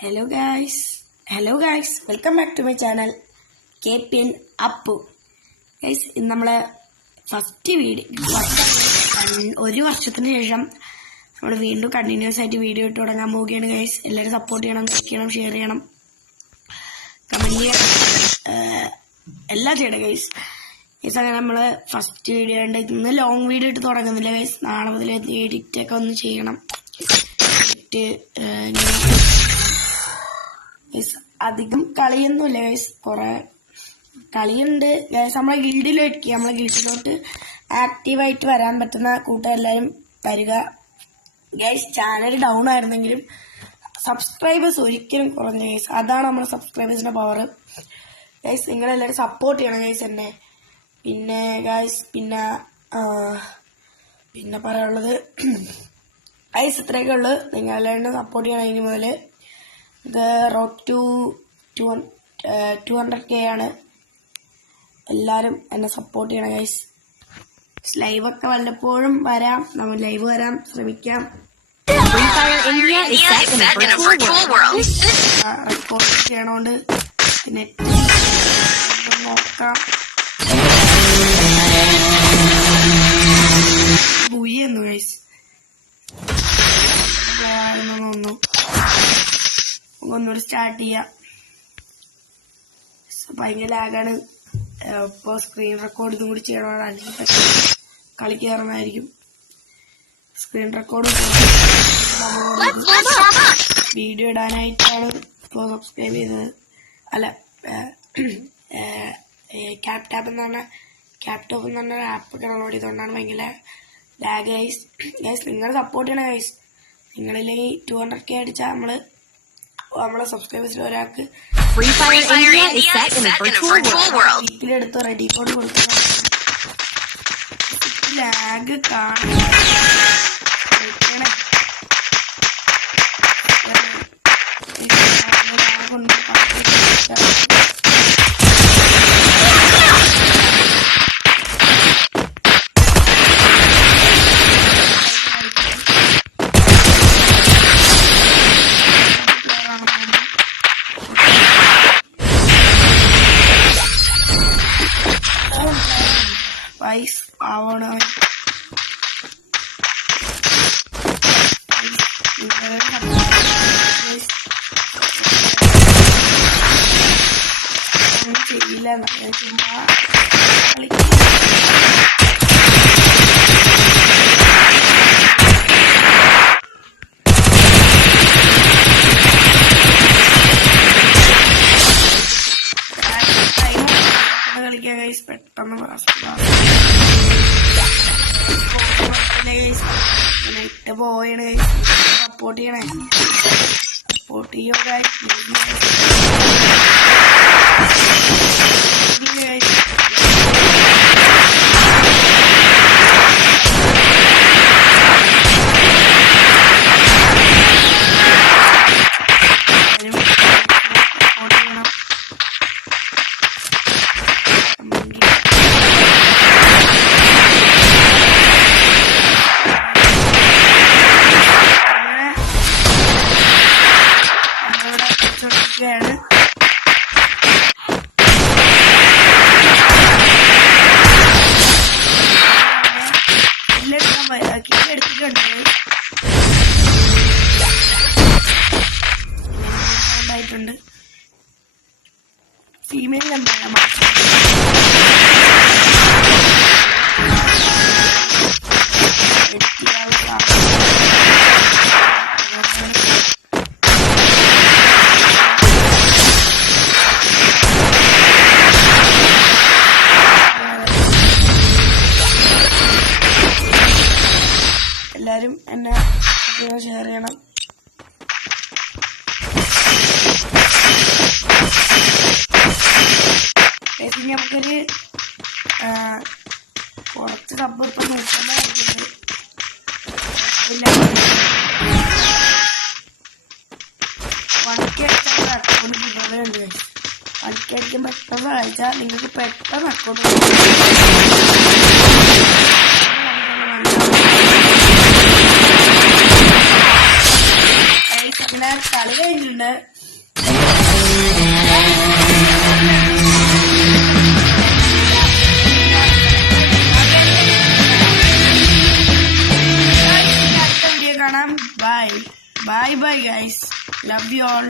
Hello guys, welcome back to my channel KPN Appu. Guys, in our first video, ഒരു വർഷത്തിന് ശേഷം നമ്മൾ വീണ്ടും കണ്ടിന്യൂസ് ആയിട്ട് വീഡിയോ ഇട്ട് തുടങ്ങാൻ പോവുകയാണ് guys. എല്ലാവരും സപ്പോർട്ട് ചെയ്യണം, ലൈക്ക് ചെയ്യണം, ഷെയർ ചെയ്യണം, കമന്റ് ചെയ്യണം, എല്ലാം ചെയ്യണം guys. ഗൈസ് അങ്ങനെ നമ്മൾ ഫസ്റ്റ് വീഡിയോ ഉണ്ട്. ഇന്ന് ലോങ് വീഡിയോ ഇട്ട് തുടങ്ങുന്നില്ല guys. നാളെ മുതൽ എഡിറ്റ് ഒക്കെ ഒന്ന് ചെയ്യണം. അധികം കളിയൊന്നുമില്ല ഗൈസ്, കുറെ കളിയുണ്ട് ഗൈസ്. നമ്മളെ ഗിൽഡിലോട്ട് ആക്റ്റീവായിട്ട് വരാൻ പറ്റുന്ന കൂട്ടുകാരെല്ലാവരും വരിക ഗൈസ്. ചാനൽ ഡൗൺ ആയിരുന്നെങ്കിലും സബ്സ്ക്രൈബേഴ്സ് ഒരിക്കലും കുറഞ്ഞ ഗൈസ്. അതാണ് നമ്മുടെ സബ്സ്ക്രൈബേഴ്സിന്റെ പവർ ഗൈസ്. നിങ്ങളെല്ലാവരും സപ്പോർട്ട് ചെയ്യണം ഗൈസ് എന്നെ. പിന്നെ ഗൈസ് പിന്നെ പറയാനുള്ളത് ഗൈസ് ഇത്രയൊക്കെ ഉള്ളു. നിങ്ങളെല്ലാവരും സപ്പോർട്ട് ചെയ്യണം. ഇനി മുതൽ റോഡ് ടു 200K ആണ്. എല്ലാരും എന്നെ സപ്പോർട്ട് ചെയ്യണം ഗൈസ്. ലൈവൊക്കെ വല്ലപ്പോഴും വരാം, നമ്മൾ ലൈവ് വരാൻ ശ്രമിക്കാം. റെക്കോർഡ് ചെയ്യണോണ്ട് നെറ്റ് നോക്കാം. ബുയ്യെന്നു ഗൈസ് ഒന്നുകൂടി സ്റ്റാർട്ട് ചെയ്യാം. ഭയങ്കര ലാഗാണ്. ഇപ്പോൾ സ്ക്രീൻ റെക്കോർഡ് ഇതും കൂടി ചെയ്യണം, അല്ലെങ്കിൽ കളി കയറണമായിരിക്കും. സ്ക്രീൻ റെക്കോർഡ് വീഡിയോ ഇടാനായിട്ടാണ് ഇപ്പോൾ സബ്സ്ക്രൈബ് ചെയ്തത്. അല്ല, ക്യാപ്ടോപ്പ് എന്ന് പറഞ്ഞ ആപ്പ് ഡൗൺലോഡ് ചെയ്തുകൊണ്ടാണ് ഭയങ്കര ലാഗ് ഗൈസ്. നിങ്ങൾ സപ്പോർട്ട് ചെയ്യണം ഗൈസ്. നിങ്ങളില്ലെങ്കിൽ 200K അടിച്ചാൽ നമ്മളെ സബ്സ്ക്രൈബേഴ്സിൽ ഒരാൾക്ക് വീട്ടിലെടുത്ത് റെഡി കോഡ് കൊടുക്കണം. ലാഗ് കാണണേ. വൈസ് ആവണം. ചെയ്യില്ല, ചുമ്മാ കളിക്കും. കളിക്കാൻ ഗൈസ്. പെട്ടെന്ന് ഇട്ട് പോയാണ് ഗൈസ്. സപ്പോർട്ട് ചെയ്യണേ, സപ്പോർട്ട് ചെയ്യോ ഗൈസ്. ായിട്ടുണ്ട്. ഫീമെയിൽ നമ്പറാണ്. എല്ലാരും എന്നെ ഷെയർ ചെയ്യണം. നമുക്കൊരു കുറച്ച് സബ് ഇപ്പൊ 100K അടിച്ചാൽ അക്കൗണ്ട് കിട്ടുന്നുണ്ട്. 1K അടിക്കാൻ പെട്ടെന്ന് അയച്ചാൽ നിങ്ങൾക്ക് പെട്ടെന്ന് അക്കൗണ്ട് ഇങ്ങനെ കളി കഴിഞ്ഞിട്ടുണ്ട്. കാണാം. Bye bye bye guys. Love you all.